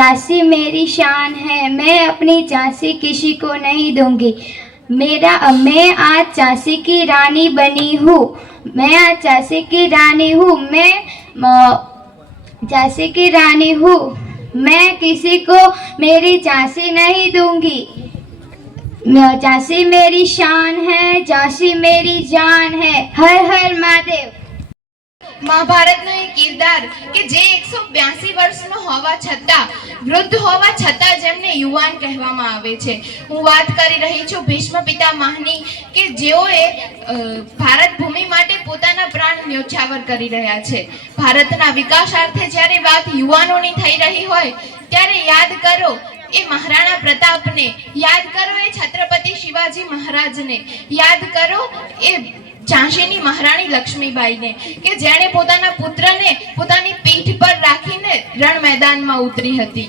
झांसी मेरी शान है, मैं अपनी झांसी किसी को नहीं दूँगी। मेरा, मैं आज झांसी की रानी बनी हूँ, मैं आज झांसी की रानी हूँ, मैं झांसी की रानी हूँ, मैं किसी को मेरी झांसी नहीं दूँगी। झांसी मेरी शान है झांसी मेरी जान है, हर हर महादेव। મહાભારતનો એ કિરદાર કે જે એકસો બ્યાસી વર્ષનો હોવા છતાં, વૃદ્ધ હોવા છતાં જેમને યુવાન કહેવામાં આવે છે. હું વાત કરી રહી છું ભીષ્મ પિતામહની કે જેઓએ ભારત ભૂમિ માટે પોતાના પ્રાણ ન્યોછાવર કરી રહ્યા છે. ભારતના વિકાસ અર્થે જ્યારે વાત યુવાનોની થઈ રહી હોય, ત્યારે યાદ કરો, એ મહારાણા પ્રતાપને. યાદ કરો એ છત્રપતિ શિવાજી મહારાજને. યાદ કરો, એ ઝાંસીની મહારાણી લક્ષ્મીબાઈને કે જેણે પોતાના પુત્રને પોતાની પીઠ પર રાખીને રણ મેદાનમાં ઉતરી હતી.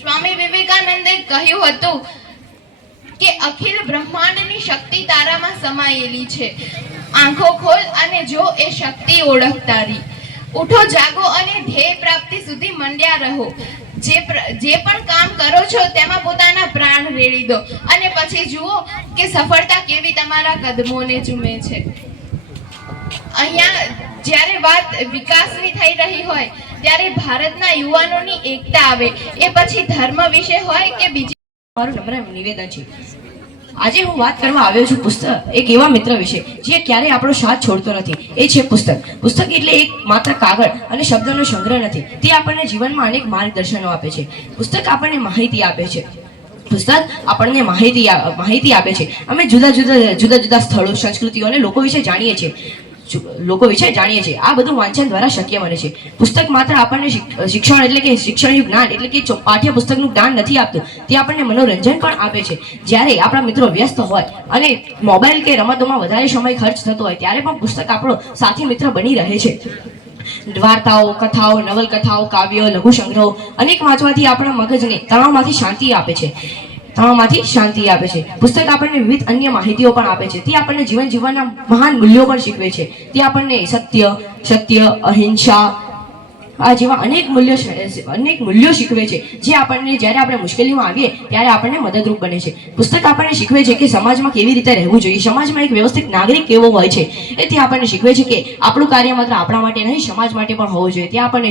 સ્વામી વિવેકાનંદે કહ્યું હતું કે અખિલ બ્રહ્માંડની શક્તિ તારામાં સમાયેલી છે. આંખો ખોલ અને જો એ શક્તિ ઓળખ તારી ઉઠો, જાગો અને ધ્યેય પ્રાપ્તિ સુધી મંડ્યા રહો. જે પણ કામ કરો છો તેમાં પોતાના પ્રાણ રેડી દો. અને પછી જુઓ કે સફળતા કેવી તમારા કદમોને ચૂમે છે. અહીંયા જ્યારે વાત વિકાસની થઈ રહી હોય, ત્યારે ભારતના યુવાનોની એકતા આવે. એ પછી ધર્મ વિશે હોય કે બીજી? મારું નિવેદન છે. આજે હું વાત કરવા આવ્યો છું પુસ્તક, એક એવા મિત્ર વિશે, જે ક્યારેય આપણો સાથ છોડતો નથી. એ છે પુસ્તક. પુસ્તક એટલે એક માત્ર કાગળ અને શબ્દનો સંગ્રહ નથી. તે આપણને જીવનમાં અનેક માર્ગદર્શનો આપે છે. પુસ્તક આપણને માહિતી આપે છે. પુસ્તક આપણને માહિતી માહિતી આપે છે. અમે જુદા જુદા જુદા જુદા સ્થળો, સંસ્કૃતિઓ અને લોકો વિશે જાણીએ છીએ. લોકો વિશે જાણીએ છીએ. આ બધું વાંચન દ્વારા શક્ય બને છે. પુસ્તક માત્ર આપણને શિક્ષણ એટલે કે શિક્ષણનું જ્ઞાન, એટલે કે પાઠ્ય પુસ્તકનું જ્ઞાન નથી આપતું, તે આપણને મનોરંજન પણ આપે છે. જ્યારે આપણા મિત્રો વ્યસ્ત હોય અને મોબાઈલ કે રમતોમાં વધારે સમય ખર્ચ થતો હોય, ત્યારે પણ પુસ્તક આપણો સાથી મિત્ર બની રહે છે. વાર્તાઓ, કથાઓ, નવલકથાઓ, કાવ્ય લઘુ સંગ્રહો અનેક વાંચવાથી આપણા મગજને તણાવમાંથી શાંતિ આપે છે. તણાવમાંથી શાંતિ આપે છે. પુસ્તક આપણને વિવિધ અન્ય માહિતીઓ પણ આપે છે. તે આપણને જીવન જીવવાના મહાન મૂલ્યો પણ શીખવે છે. તે આપણને સત્ય સત્ય, અહિંસા, આ જેવા અનેક મૂલ્યો અનેક મૂલ્યો શીખવે છે. જે આપણને જ્યારે આપણે મુશ્કેલીમાં આવીએ ત્યારે આપણને મદદરૂપ બને છે. પુસ્તક આપણને શીખવે છે કે સમાજમાં કેવી રીતે રહેવું જોઈએ. સમાજમાં એક વ્યવસ્થિત નાગરિક કેવો હોય છે? એ તે આપણને શીખવે છે કે આપણું કાર્ય માત્ર આપણા માટે નહીં, સમાજ માટે પણ હોવું જોઈએ. તે આપણને